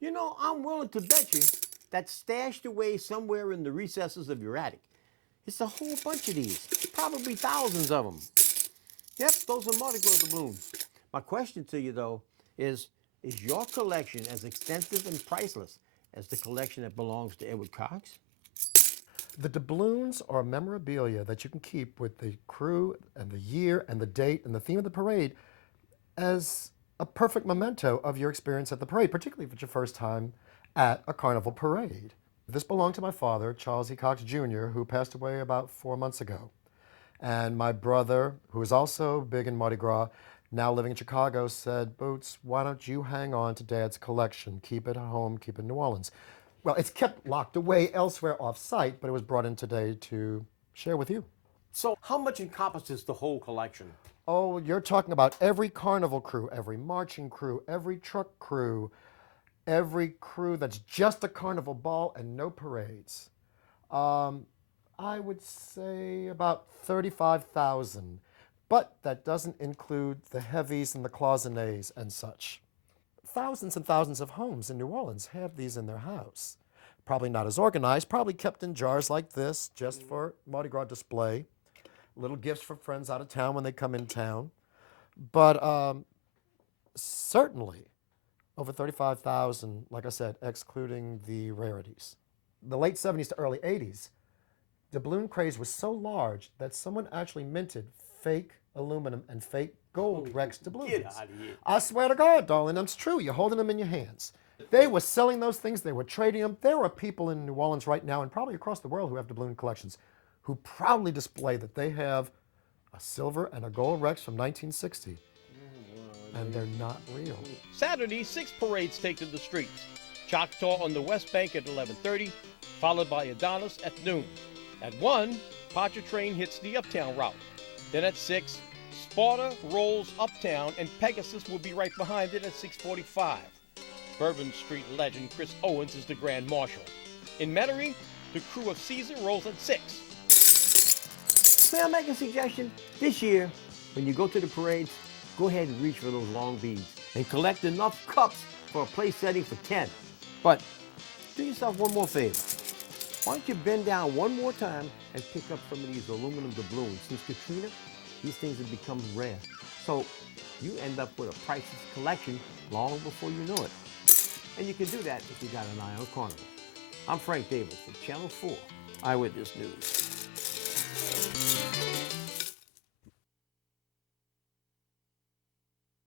You know, I'm willing to bet you that's stashed away somewhere in the recesses of your attic. It's a whole bunch of these, probably thousands of them. Yep, those are Mardi Gras doubloons. My question to you, though, is your collection as extensive and priceless as the collection that belongs to Edward Cox? The doubloons are memorabilia that you can keep with the crew and the year and the date and the theme of the parade as a perfect memento of your experience at the parade, particularly if it's your first time at a carnival parade. This belonged to my father, Charles E. Cox Jr., who passed away about 4 months ago. And my brother, who is also big in Mardi Gras, now living in Chicago, said, Boots, why don't you hang on to Dad's collection? Keep it at home, keep it in New Orleans. Well, it's kept locked away elsewhere off-site, but it was brought in today to share with you. So, how much encompasses the whole collection? Oh, you're talking about every carnival crew, every marching crew, every truck crew, every crew that's just a carnival ball and no parades. I would say about 35,000, but that doesn't include the heavies and the cloisonnés and such. Thousands and thousands of homes in New Orleans have these in their house. Probably not as organized, probably kept in jars like this just for Mardi Gras display. Little gifts for friends out of town when they come in town. But certainly over 35,000, like I said, excluding the rarities. The late 70s to early 80s, the doubloon craze was so large that someone actually minted fake aluminum and fake gold Rex doubloons. Get out of here. I swear to God, darling, that's true. You're holding them in your hands. They were selling those things. They were trading them. There are people in New Orleans right now and probably across the world who have doubloon collections who proudly display that they have a silver and a gold Rex from 1960. And they're not real. Saturday, 6 parades take to the streets. Choctaw on the West Bank at 11:30, followed by Adonis at noon. At 1, Pontchartrain hits the Uptown route. Then at 6, Sparta rolls uptown, and Pegasus will be right behind it at 6:45. Bourbon Street legend Chris Owens is the Grand Marshal. In Metairie, the crew of Caesar rolls at 6. May I make a suggestion? This year, when you go to the parades, go ahead and reach for those long beads and collect enough cups for a place setting for 10. But do yourself one more favor. Why don't you bend down one more time and pick up some of these aluminum doubloons? Since Katrina, these things have become rare. So you end up with a priceless collection long before you know it. And you can do that if you got an eye on Carnival. I'm Frank Davis from Channel 4 Eyewitness News.